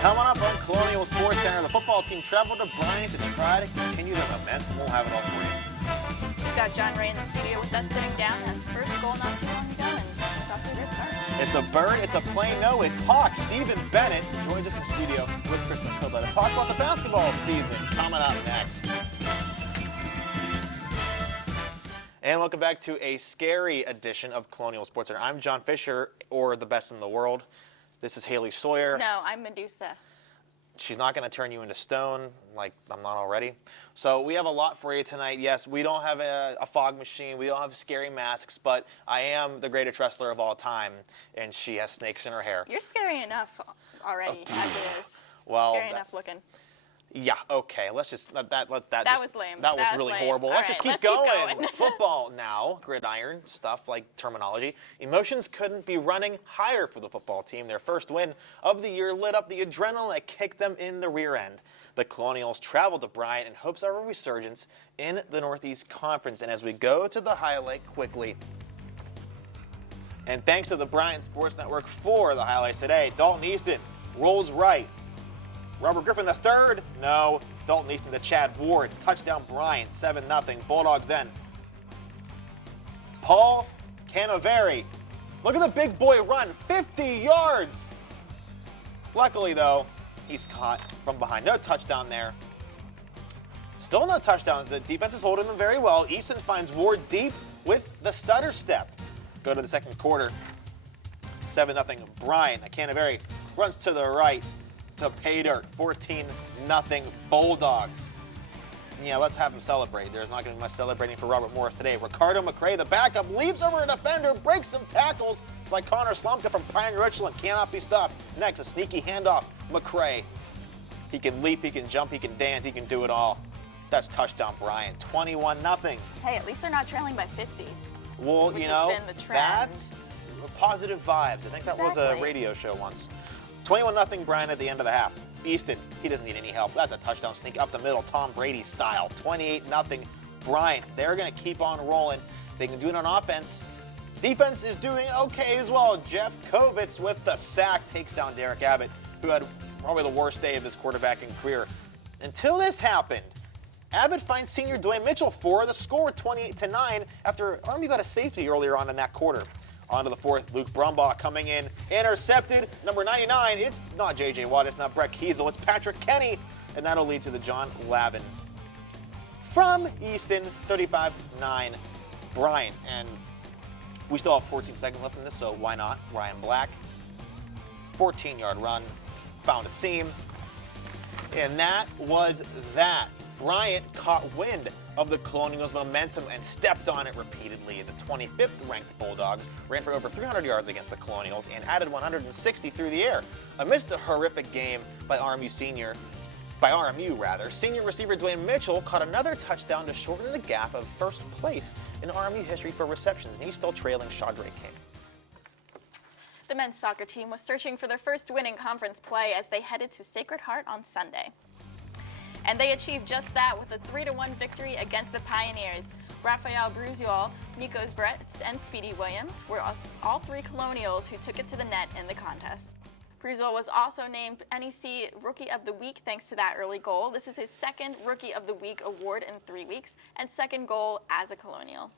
Coming up on Colonial Sports Center, the football team traveled to Bryant to try to continue their momentum. We'll have it all for you. We've got John Ray in the studio with us sitting down. His first goal not too long ago, and it's off to a great start. It's a bird, it's a plane, no, it's Hawk. Stephen Bennett joins us in studio with Chris McCullough to talk about the basketball season. Coming up next. And welcome back to a scary edition of Colonial Sports Center. I'm John Fisher, or the best in the world. This is Haley Sawyer. No, I'm Medusa. She's not going to turn you into stone like I'm not already. So we have a lot for you tonight. Yes, we don't have a fog machine. We don't have scary masks, but I am the greatest wrestler of all time, and she has snakes in her hair. You're scary enough already, as it is. Well, scary enough looking. Yeah, okay. Let's just let that was lame. That was really lame. horrible. All Let's right, just keep going. Football now, gridiron stuff like terminology. Emotions couldn't be running higher for the football team. Their first win of the year lit up the adrenaline that kicked them in the rear end. The Colonials traveled to Bryant in hopes of a resurgence in the Northeast Conference. And as we go to the highlight quickly, and thanks to the Bryant Sports Network for the highlights today, Dalton Easton rolls right. Robert Griffin III, no. Dalton Easton to Chad Ward. Touchdown Bryant, 7-0. Bulldogs then. Paul Canaveri. Look at the big boy run, 50 yards. Luckily, though, he's caught from behind. No touchdown there. Still no touchdowns. The defense is holding them very well. Easton finds Ward deep with the stutter step. Go to the second quarter. 7-0. Bryant. Canaveri runs to the right. To pay dirt, 14-0 Bulldogs. Yeah, let's have him celebrate. There's not going to be much celebrating for Robert Morris today. Ricardo McCray, the backup, leaps over a defender, breaks some tackles. It's like Connor Slumka from Pioneer Richland, cannot be stopped. Next, a sneaky handoff. McCray. He can leap, he can jump, he can dance, he can do it all. That's touchdown Bryant, 21-0. Hey, at least they're not trailing by 50. Well, which you know, has been the trend. That's positive vibes. I think that was a radio show once. 21-0 Bryant at the end of the half. Easton, he doesn't need any help. That's a touchdown sneak up the middle, Tom Brady style. 28-0 Bryant. They're going to keep on rolling. They can do it on offense. Defense is doing okay as well. Jeff Kovitz with the sack takes down Derek Abbott, who had probably the worst day of his quarterbacking career. Until this happened, Abbott finds senior Dwayne Mitchell for the score, 28-9, after Army got a safety earlier on in that quarter. On to the fourth, Luke Brumbaugh coming in, intercepted, number 99. It's not J.J. Watt, it's not Brett Kiesel, it's Patrick Kenny, and that'll lead to the John Lavin. From Easton, 35-9 Bryant. And we still have 14 seconds left in this, so why not? Ryan Black, 14-yard run, found a seam, and that was that. Bryant caught wind of the Colonials' momentum and stepped on it repeatedly. The 25th ranked Bulldogs ran for over 300 yards against the Colonials and added 160 through the air. Amidst a horrific game by RMU, senior receiver Dwayne Mitchell caught another touchdown to shorten the gap of first place in RMU history for receptions, and he's still trailing Shadrae King. The men's soccer team was searching for their first win in conference play as they headed to Sacred Heart on Sunday. And they achieved just that with a 3-1 victory against the Pioneers. Rafael Bruziol, Nikos Bretz, and Speedy Williams were all three Colonials who took it to the net in the contest. Bruziol was also named NEC Rookie of the Week thanks to that early goal. This is his second Rookie of the Week award in 3 weeks and second goal as a Colonial.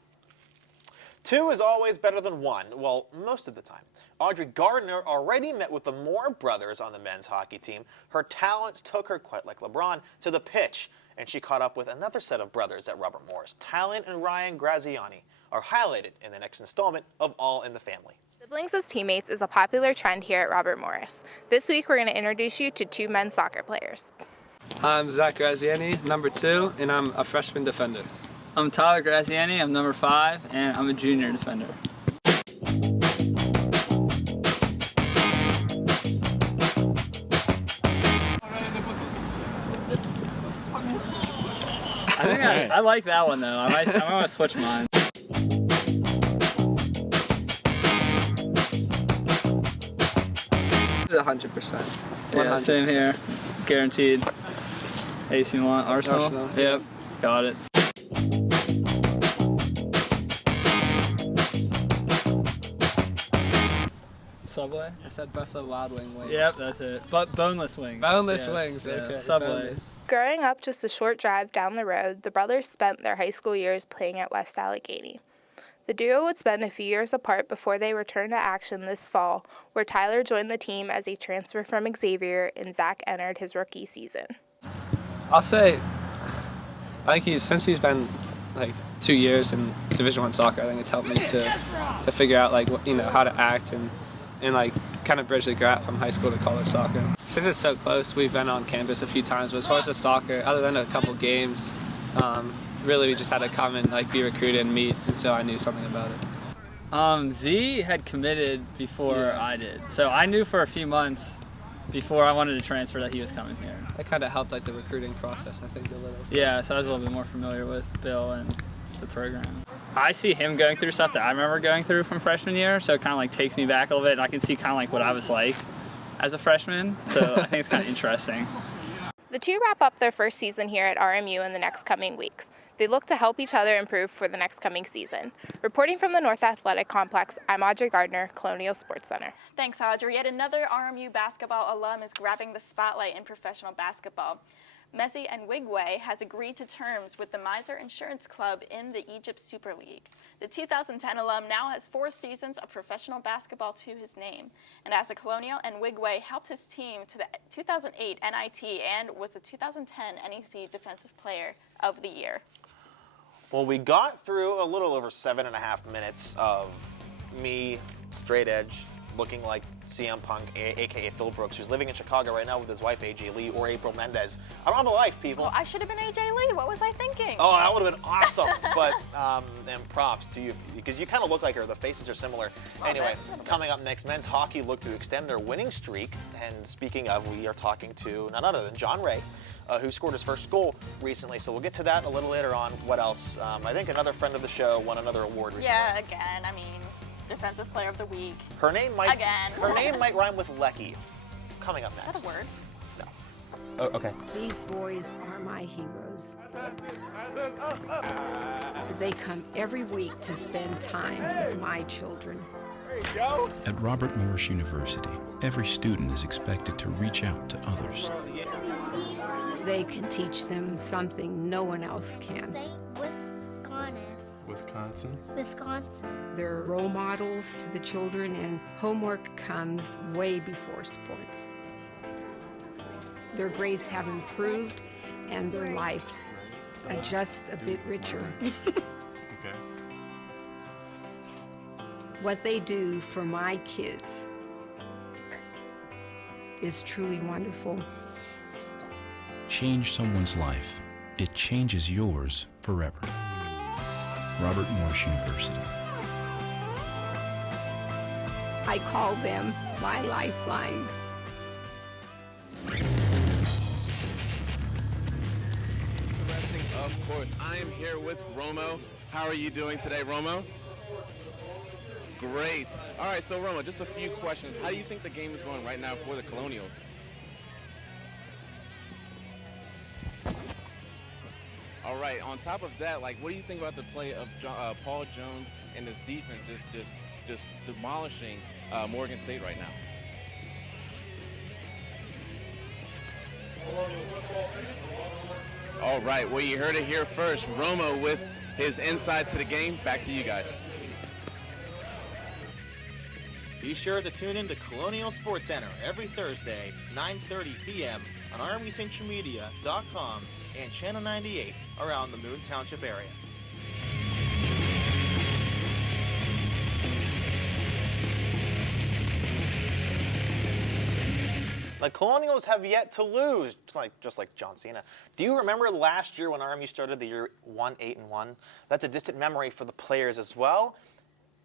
2 is always better than 1, well, most of the time. Audrey Gardner already met with the Moore brothers on the men's hockey team. Her talents took her, quite like LeBron, to the pitch, and she caught up with another set of brothers at Robert Morris. Talon and Ryan Graziani are highlighted in the next installment of All in the Family. Siblings as teammates is a popular trend here at Robert Morris. This week we're going to introduce you to 2 men's soccer players. I'm Zach Graziani, number 2, and I'm a freshman defender. I'm Tyler Graziani, I'm number 5, and I'm a junior defender. I like that one though. I might want to switch mine. This is 100%. Yeah, same here. Guaranteed. AC Milan, Arsenal. Yep, got it. So Subway? I said Buffalo Wild Wings. Yep, that's it. But boneless wings. Boneless Yes, wings, yeah, okay. Subway. Boneless. Growing up just a short drive down the road, the brothers spent their high school years playing at West Allegheny. The duo would spend a few years apart before they returned to action this fall, where Tyler joined the team as a transfer from Xavier and Zach entered his rookie season. I'll say, I think since he's been like 2 years in Division I soccer, I think it's helped me to figure out like how to act and like kind of bridge the gap from high school to college soccer. Since it's so close, we've been on campus a few times, but as far as the soccer, other than a couple games, really we just had to come and like be recruited and meet until I knew something about it. Z had committed before I did, so I knew for a few months before I wanted to transfer that he was coming here. That kind of helped like the recruiting process, I think, a little. Yeah, so I was a little bit more familiar with Bill and the program. I see him going through stuff that I remember going through from freshman year, so it kind of like takes me back a little bit, and I can see kind of like what I was like as a freshman, so I think it's kind of interesting. The two wrap up their first season here at RMU in the next coming weeks. They look to help each other improve for the next coming season. Reporting from the North Athletic Complex, I'm Audrey Gardner, Colonial Sports Center. Thanks, Audrey. Yet another RMU basketball alum is grabbing the spotlight in professional basketball. Messi and Wigway has agreed to terms with the Miser Insurance Club in the Egypt Super League. The 2010 alum now has 4 seasons of professional basketball to his name. And as a Colonial, and Wigway helped his team to the 2008 NIT and was the 2010 NEC Defensive Player of the Year. Well, we got through a little over 7.5 minutes of me, straight edge, looking like CM Punk, a.k.a. Phil Brooks, who's living in Chicago right now with his wife, AJ Lee, or April Mendez. I don't have a life, people. Oh, I should have been AJ Lee. What was I thinking? Oh, that would have been awesome. But, and props to you, because you kind of look like her. The faces are similar. Anyway, coming up next, men's hockey look to extend their winning streak. And speaking of, we are talking to none other than John Ray, who scored his first goal recently. So we'll get to that a little later on. What else? I think another friend of the show won another award recently. Yeah, again. I mean, Defensive Player of the Week. Her name might rhyme with Lecky. Coming up next. Is that a word? No. Oh, okay. These boys are my heroes. They come every week to spend time with my children. At Robert Morris University, every student is expected to reach out to others. They can teach them something no one else can. Wisconsin. They're role models to the children, and homework comes way before sports. Their grades have improved, and their lives are just a bit richer. Okay. What they do for my kids is truly wonderful. Change someone's life. It changes yours forever. Robert Morris University. I call them my lifeline. Of course, I am here with Romo. How are you doing today, Romo? Great. All right, so Romo, just a few questions. How do you think the game is going right now for the Colonials? All right, on top of that, like, what do you think about the play of Paul Jones and his defense just demolishing Morgan State right now? All right, well, you heard it here first. Romo with his insight to the game. Back to you guys. Be sure to tune in to Colonial Sports Center every Thursday, 9:30 p.m. on armycentralmedia.com and Channel 98 around the Moon Township area. The Colonials have yet to lose, just like John Cena. Do you remember last year when RMU started the year 1-8-1? That's a distant memory for the players as well,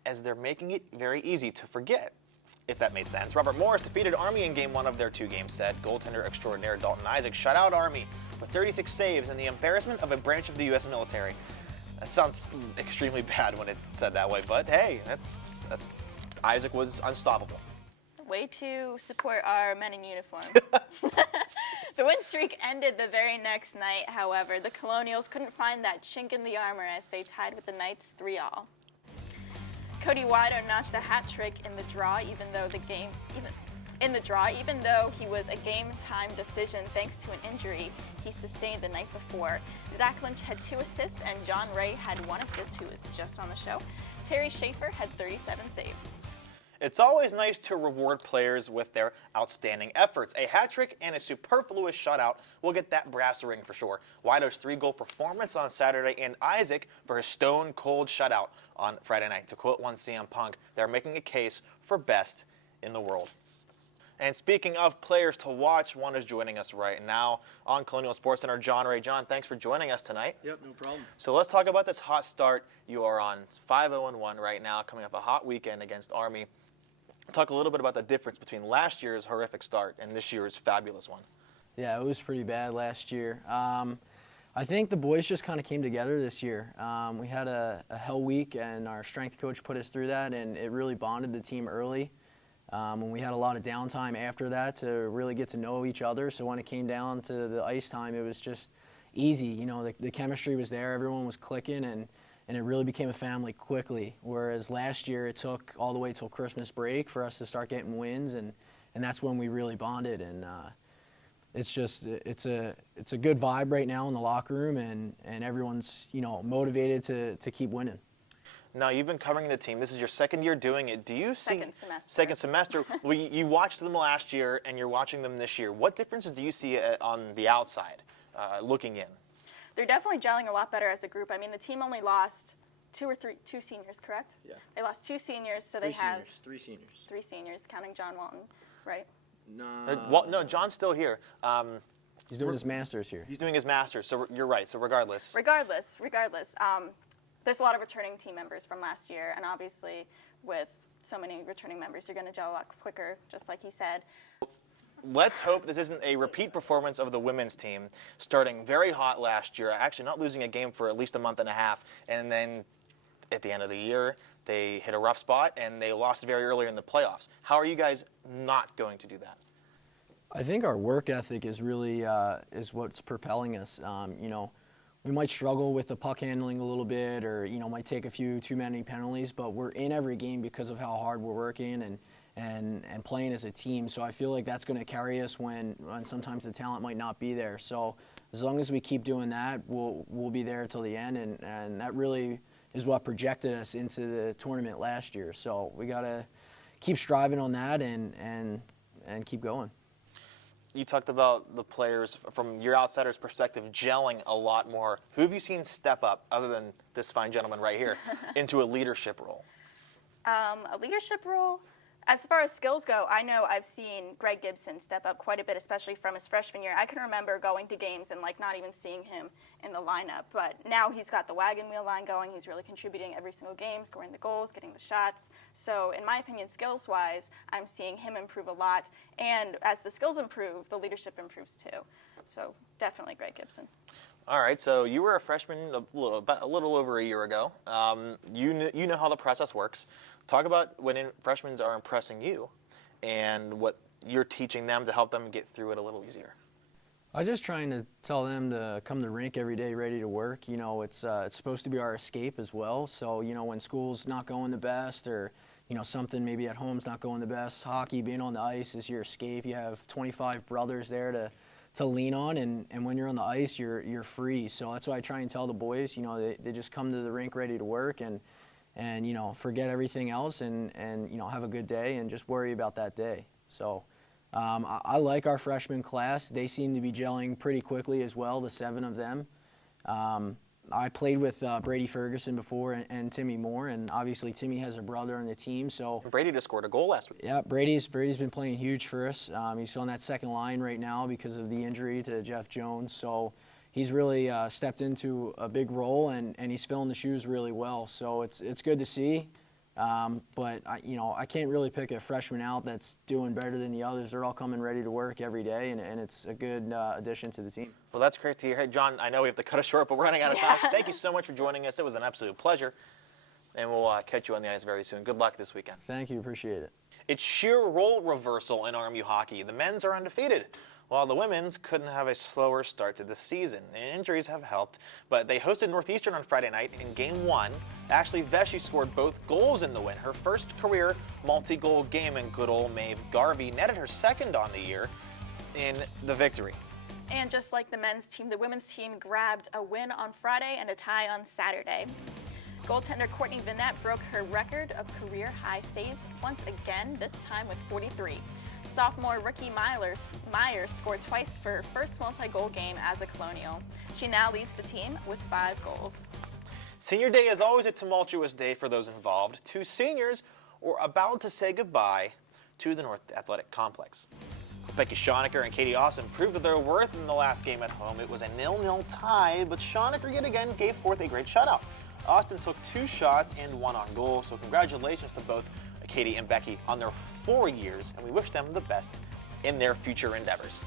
as they're making it very easy to forget, if that made sense. Robert Morris defeated Army in Game 1 of their 2-game set. Goaltender extraordinaire Dalton Isaac shut out Army with 36 saves and the embarrassment of a branch of the U.S. military. That sounds extremely bad when it's said that way, but hey, Isaac was unstoppable. Way to support our men in uniform. The win streak ended the very next night, however. The Colonials couldn't find that chink in the armor as they tied with the Knights 3-3. Cody Wido notched a hat trick in the draw, even though he was a game-time decision thanks to an injury he sustained the night before. Zach Lynch had 2 assists, and John Ray had 1 assist, who was just on the show. Terry Schaefer had 37 saves. It's always nice to reward players with their outstanding efforts. A hat trick and a superfluous shutout will get that brass ring for sure. Wido's 3-goal performance on Saturday, and Isaac for his stone-cold shutout on Friday night. To quote one CM Punk, they're making a case for best in the world. And speaking of players to watch, one is joining us right now on Colonial Sports Center, John Ray. John, thanks for joining us tonight. Yep, no problem. So let's talk about this hot start. You are on 5-0-1 right now, coming off a hot weekend against Army. Talk a little bit about the difference between last year's horrific start and this year's fabulous one. Yeah, it was pretty bad last year. I think the boys just kind of came together this year. We had a hell week, and our strength coach put us through that, and it really bonded the team early. And we had a lot of downtime after that to really get to know each other. So when it came down to the ice time, it was just easy. You know, the chemistry was there, everyone was clicking, and it really became a family quickly. Whereas last year, it took all the way till Christmas break for us to start getting wins, and that's when we really bonded. And it's a good vibe right now in the locker room, and everyone's, you know, motivated to keep winning. Now, you've been covering the team. This is your second year doing it. Do you see Second semester? Well, you watched them last year, and you're watching them this year. What differences do you see on the outside, looking in? They're definitely gelling a lot better as a group. I mean, the team only lost two seniors, correct? Yeah. They lost 2 seniors, so they have Three seniors. 3 seniors, counting John Walton, right? No, John's still here. He's doing his master's here. He's doing his master's, so you're right. So regardless. Regardless, there's a lot of returning team members from last year, and obviously with so many returning members, you're going to gel a lot quicker, just like he said. Let's hope this isn't a repeat performance of the women's team, starting very hot last year, actually not losing a game for at least a month and a half, and then at the end of the year, they hit a rough spot, and they lost very early in the playoffs. How are you guys not going to do that? I think our work ethic is really is what's propelling us. You know, we might struggle with the puck handling a little bit, or you know, might take a few too many penalties, but we're in every game because of how hard we're working and playing as a team. So I feel like that's going to carry us when sometimes the talent might not be there. So as long as we keep doing that, we'll be there till the end, and that really is what projected us into the tournament last year. So we got to keep striving on that and keep going. You talked about the players, from your outsider's perspective, gelling a lot more. Who have you seen step up, other than this fine gentleman right here, into a leadership role? A leadership role? As far as skills go, I know I've seen Greg Gibson step up quite a bit, especially from his freshman year. I can remember going to games and not even seeing him in the lineup. But now he's got the wagon wheel line going. He's really contributing every single game, scoring the goals, getting the shots. So in my opinion, skills-wise, I'm seeing him improve a lot. And as the skills improve, the leadership improves too. So definitely Greg Gibson. All right, so you were a freshman a little over a year ago. You know how the process works. Talk about when freshmen are impressing you and what you're teaching them to help them get through it a little easier. I'm just trying to tell them to come to the rink every day ready to work. You know, it's supposed to be our escape as well. So, you know, when school's not going the best, or, you know, something maybe at home's not going the best, hockey, being on the ice is your escape. You have 25 brothers there to lean on, and when you're on the ice, you're free. So that's why I try and tell the boys, you know, they just come to the rink ready to work and you know, forget everything else and you know, have a good day and just worry about that day. So I like our freshman class. They seem to be gelling pretty quickly as well, the 7 of them. I played with Brady Ferguson before and Timmy Moore, and obviously Timmy has a brother on the team. So Brady just scored a goal last week. Yeah, Brady's been playing huge for us. He's on that second line right now because of the injury to Jeff Jones. So he's really stepped into a big role, and he's filling the shoes really well. So it's good to see. But I can't really pick a freshman out that's doing better than the others. They're all coming ready to work every day, and it's a good addition to the team. Well, that's great to hear. Hey, John, I know we have to cut it short, but we're running out of time. Thank you so much for joining us. It was an absolute pleasure, and we'll catch you on the ice very soon. Good luck this weekend. Thank you. Appreciate it. It's sheer role reversal in RMU hockey. The men's are undefeated. While the women's couldn't have a slower start to the season. Injuries have helped, but they hosted Northeastern on Friday night in Game 1. Ashley Vesey scored both goals in the win, her first career multi-goal game, and good old Maeve Garvey netted her second on the year in the victory. And just like the men's team, the women's team grabbed a win on Friday and a tie on Saturday. Goaltender Courtney Vinette broke her record of career-high saves once again, this time with 43. Sophomore Ricky Myers scored twice for her first multi-goal game as a Colonial. She now leads the team with 5 goals. Senior Day is always a tumultuous day for those involved. 2 seniors were about to say goodbye to the North Athletic Complex. Becky Schonecker and Katie Austin proved their worth in the last game at home. It was a 0-0 tie, but Schonecker yet again gave forth a great shutout. Austin took 2 shots and 1 on goal, so congratulations to both Katie and Becky on their 4 years, and we wish them the best in their future endeavors.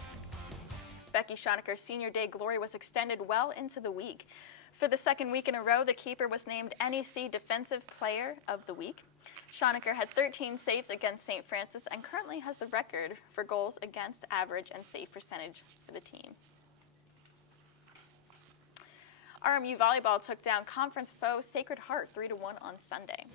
Becky Schonecker's Senior Day glory was extended well into the week. For the second week in a row, the keeper was named NEC Defensive Player of the Week. Schonecker had 13 saves against St. Francis and currently has the record for goals against average and save percentage for the team. RMU Volleyball took down conference foe Sacred Heart 3-1 on Sunday.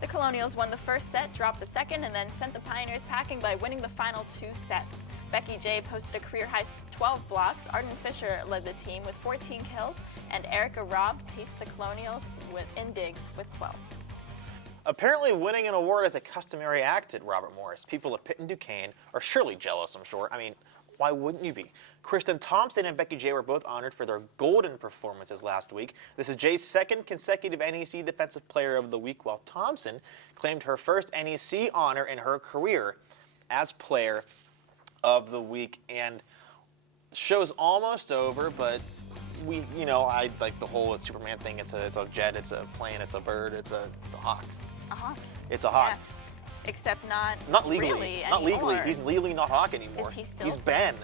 The Colonials won the first set, dropped the second, and then sent the Pioneers packing by winning the final 2 sets. Becky J posted a career-high 12 blocks, Arden Fisher led the team with 14 kills, and Erica Robb paced the Colonials in digs with 12. Apparently winning an award is a customary act at Robert Morris. People at Pitt and Duquesne are surely jealous, I'm sure. I mean, why wouldn't you be? Kristen Thompson and Becky J were both honored for their golden performances last week. This is J's second consecutive NEC Defensive Player of the Week, while Thompson claimed her first NEC honor in her career as Player of the Week. And the show's almost over, but I like the whole Superman thing. It's a jet, it's a plane, it's a bird, it's a hawk. A hawk. It's a hawk. Yeah. Except not legally. Really not legally. anymore. He's legally not Hawk anymore. Is he still? He's Ben.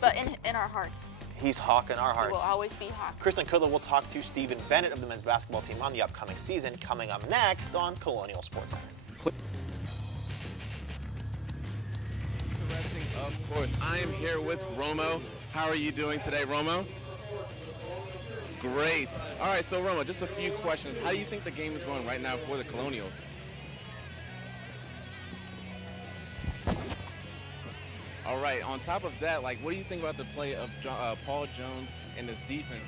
But in our hearts. He's Hawk in our hearts. He will always be Hawk. Kristen Kudla will talk to Stephen Bennett of the men's basketball team on the upcoming season, coming up next on Colonial Sports Center. Interesting, of course. I am here with Romo. How are you doing today, Romo? Great. All right, so Romo, just a few questions. How do you think the game is going right now for the Colonials? All right, on top of that, what do you think about the play of Paul Jones and his defense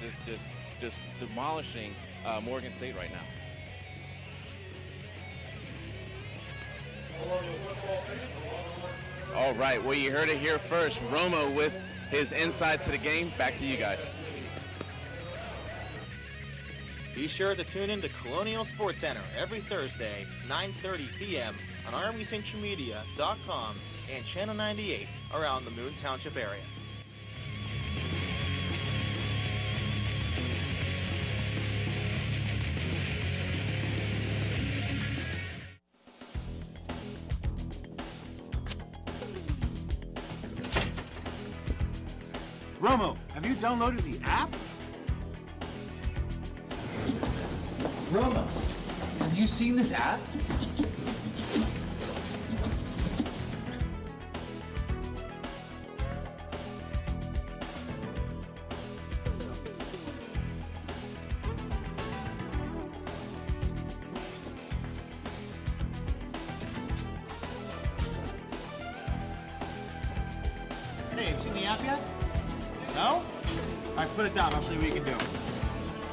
just demolishing Morgan State right now? All right, well, you heard it here first. Romo with his insight to the game. Back to you guys. Be sure to tune in to Colonial Sports Center every Thursday, 9:30 p.m. on RMUCentralMedia.com and Channel 98 around the Moon Township area. Romo, have you downloaded the app? Romo, have you seen this app? Hey, have you seen the app yet? No? All right, put it down. I'll show you what you can do.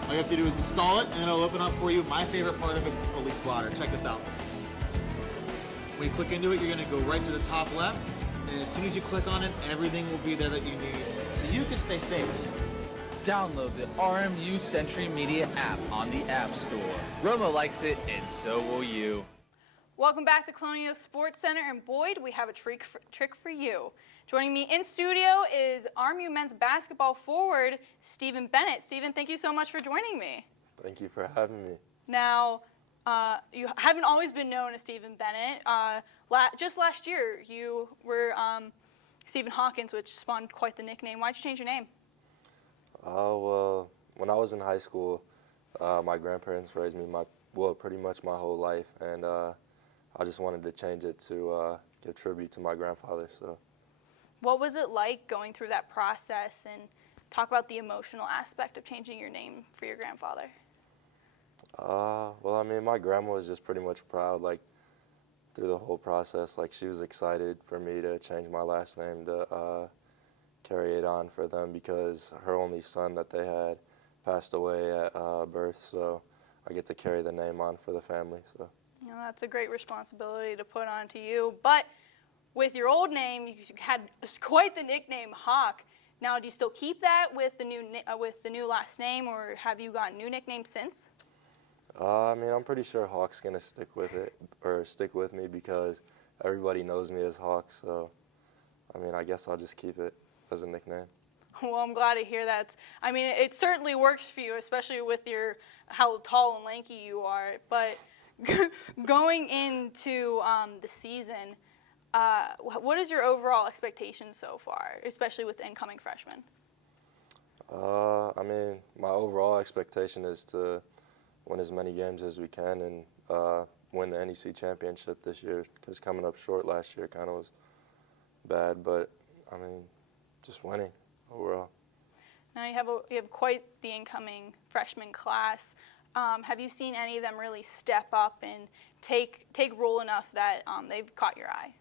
All you have to do is install it, and it'll open up for you. My favorite part of it is the police blotter. Check this out. When you click into it, you're going to go right to the top left, and as soon as you click on it, everything will be there that you need, so you can stay safe. Download the RMU Century Media app on the App Store. Romo likes it, and so will you. Welcome back to Colonial Sports Center, and Boyd, we have a trick for you. Joining me in studio is RMU men's basketball forward, Stephen Bennett. Stephen, thank you so much for joining me. Thank you for having me. Now, you haven't always been known as Stephen Bennett. Just last year, you were Stephen Hawkins, which spawned quite the nickname. Why'd you change your name? Well, when I was in high school, my grandparents raised me pretty much my whole life, and I just wanted to change it to give tribute to my grandfather. So. What was it like going through that process, and talk about the emotional aspect of changing your name for your grandfather? Well, I mean, my grandma was just pretty much proud, like, through the whole process. Like, she was excited for me to change my last name to carry it on for them because her only son that they had passed away at birth, so I get to carry the name on for the family. So. You know, that's a great responsibility to put onto you. But with your old name, you had quite the nickname, Hawk. Now, do you still keep that with the new last name, or have you gotten new nicknames since? I mean, I'm pretty sure Hawk's gonna stick with me because everybody knows me as Hawk. So, I mean, I guess I'll just keep it as a nickname. Well, I'm glad to hear that. I mean, it certainly works for you, especially with how tall and lanky you are. But going into the season, what is your overall expectation so far, especially with the incoming freshmen? I mean, my overall expectation is to win as many games as we can and win the NEC championship this year, because coming up short last year kind of was bad, but I mean, just winning overall. Now you have quite the incoming freshman class. Have you seen any of them really step up and take role enough that they've caught your eye?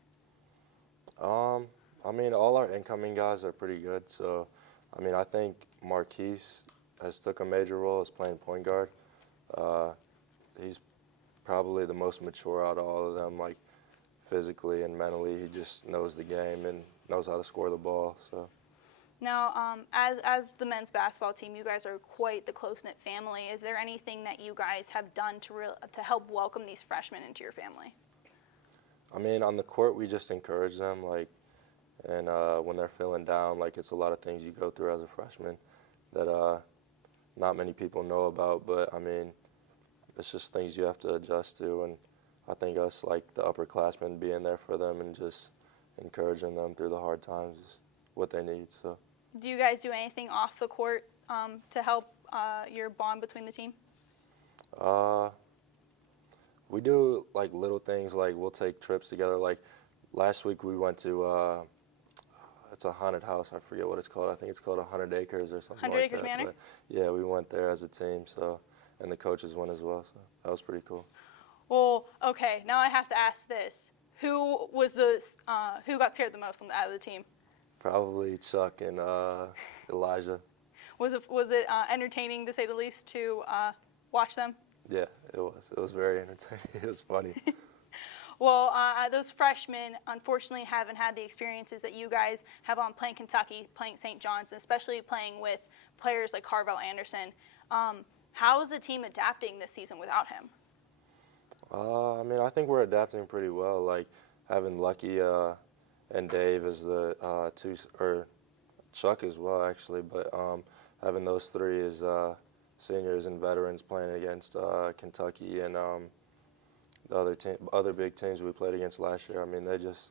I mean, all our incoming guys are pretty good, so I mean, I think Marquise has took a major role as playing point guard. He's probably the most mature out of all of them, like physically and mentally. He just knows the game and knows how to score the ball. So. Now, as the men's basketball team, you guys are quite the close-knit family. Is there anything that you guys have done to help welcome these freshmen into your family? I mean, on the court, we just encourage them, like, and when they're feeling down, like, it's a lot of things you go through as a freshman that not many people know about, but I mean, it's just things you have to adjust to, and I think us, like the upperclassmen, being there for them and just encouraging them through the hard times is what they need. So. Do you guys do anything off the court to help your bond between the team? We do like little things, like we'll take trips together. Like last week we went to it's a haunted house. I forget what it's called. I think it's called 100 Acres or something 100 like Acres that. Manor? But yeah, we went there as a team. So, and the coaches went as well. So that was pretty cool. Well, okay. Now I have to ask this: who got scared the most out of the team? Probably Chuck and Elijah. Was it entertaining, to say the least, to watch them? Yeah, it was. It was very entertaining. It was funny. Well, those freshmen, unfortunately, haven't had the experiences that you guys have on playing Kentucky, playing St. John's, and especially playing with players like Carvel Anderson. How is the team adapting this season without him? I mean, I think we're adapting pretty well. Like having Lucky and Dave as the or Chuck as well, actually. But having those three as seniors and veterans playing against Kentucky and the other big teams we played against last year. I mean, they just,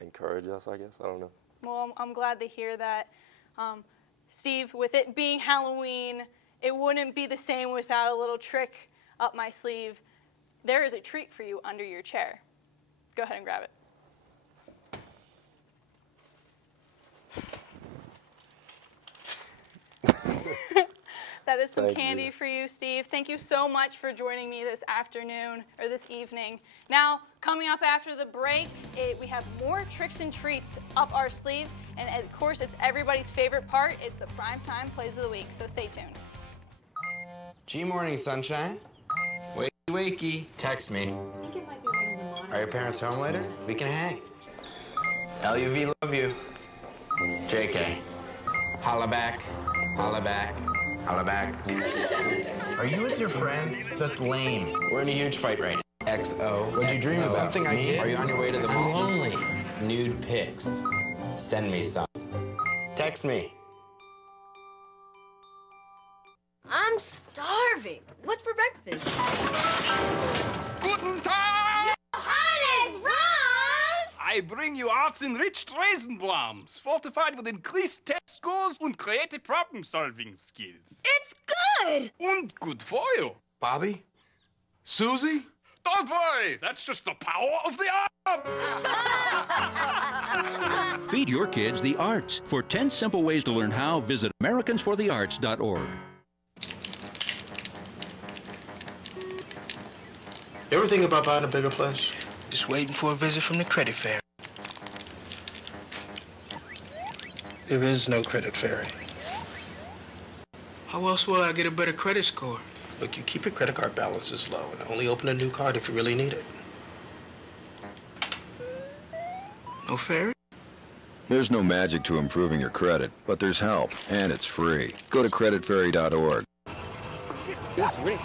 encourage us, I guess. I don't know. Well, I'm glad to hear that. Steve, with it being Halloween, it wouldn't be the same without a little trick up my sleeve. There is a treat for you under your chair. Go ahead and grab it. That is some candy for you, Steve. Thank you so much for joining me this afternoon, or this evening. Now, coming up after the break, we have more tricks and treats up our sleeves. And of course, it's everybody's favorite part. It's the primetime plays of the week, so stay tuned. G-Morning, sunshine. Wakey, wakey. Text me. Are your parents home later? We can hang. LUV, love you. JK. Holla back. Holla back. Holla back. Are you with your friends? That's lame. We're in a huge fight right now. XO. What'd you dream about? Something I did? Are you on your way to the mall? I'm lonely. Nude pics. Send me some. Text me. I'm starving. What's for breakfast? Guten Tag! Johannes, Ross! I bring you arts-enriched Raisinblums, fortified with increased test scores and creative problem-solving skills. It's good! And good for you. Bobby? Susie? Don't worry, that's just the power of the arm. Feed your kids the arts. For 10 simple ways to learn how, visit AmericansForTheArts.org. You ever think about buying a bigger place? Just waiting for a visit from the credit fairy. There is no credit fairy. How else will I get a better credit score? Look, you keep your credit card balances low and only open a new card if you really need it. No fairy? There's no magic to improving your credit, but there's help, and it's free. Go to creditfairy.org. Yes, ready.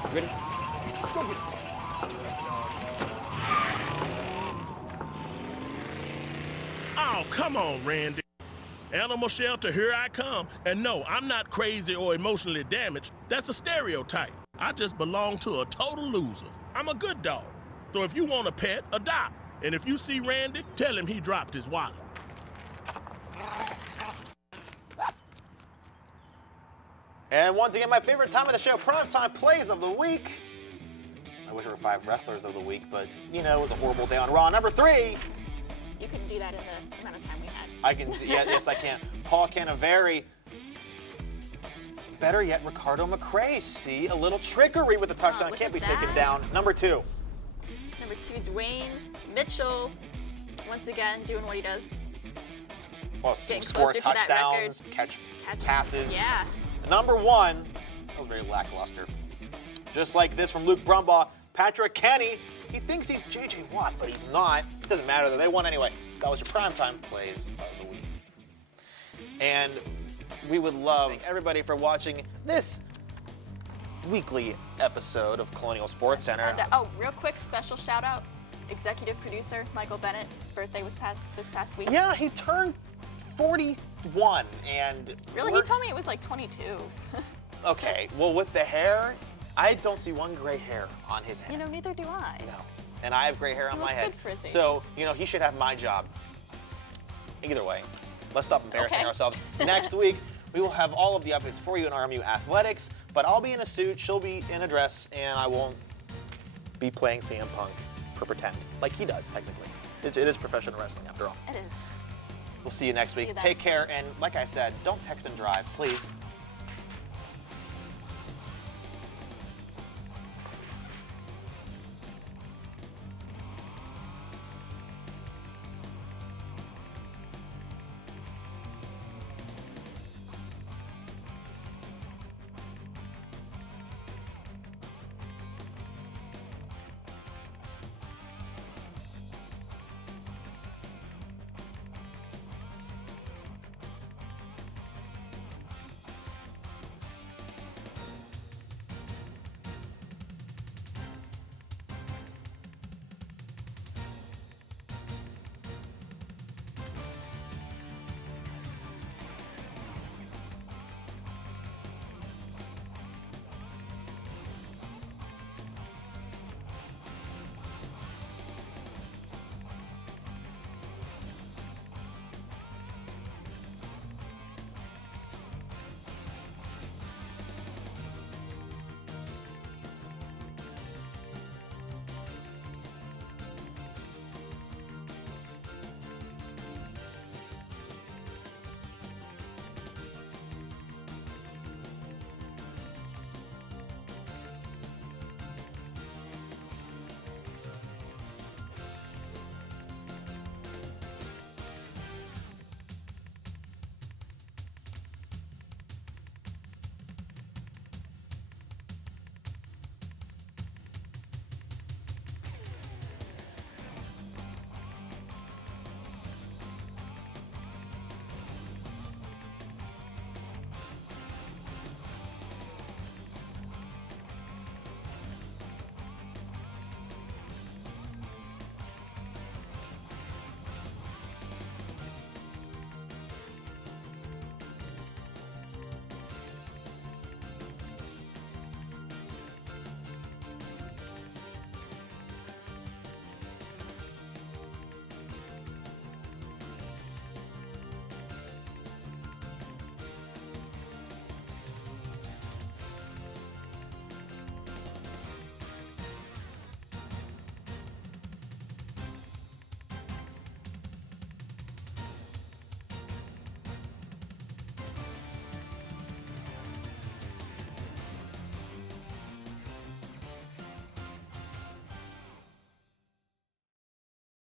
Oh, come on, Randy. Animal shelter, here I come. And no, I'm not crazy or emotionally damaged. That's a stereotype. I just belong to a total loser. I'm a good dog. So if you want a pet, adopt. And if you see Randy, tell him he dropped his wallet. And once again, my favorite time of the show, primetime plays of the week. I wish there were 5 wrestlers of the week, but, you know, it was a horrible day on Raw. Number 3. You can do that in the amount of time we had. I can, yes, I can. Paul Canaveri. Better yet, Ricardo McRae. See, a little trickery with the touchdown. Can't be taken down. Number 2. Number 2, Dwayne Mitchell. Once again, doing what he does. Well, score touchdowns, catch passes. Yeah. Number 1, that was very lackluster. Just like this from Luke Brumbaugh, Patrick Kenny. He thinks he's J.J. Watt, but he's not. It doesn't matter, though. They won anyway. That was your primetime plays of the week. And we would love everybody for watching this weekly episode of Colonial Sports Center. And, real quick special shout out, executive producer Michael Bennett. His birthday was this past week. Yeah, he turned 41, and really, he told me it was like 22. Okay, well, with the hair, I don't see one gray hair on his head. You know, neither do I. No, and I have gray hair on my head. Good for his age. So, you know, he should have my job. Either way, let's stop embarrassing ourselves. Next week, we will have all of the updates for you in RMU Athletics, but I'll be in a suit, she'll be in a dress, and I won't be playing CM Punk for pretend, like he does, technically. It is professional wrestling, after all. It is. We'll see you next week. Take care, and like I said, don't text and drive, please.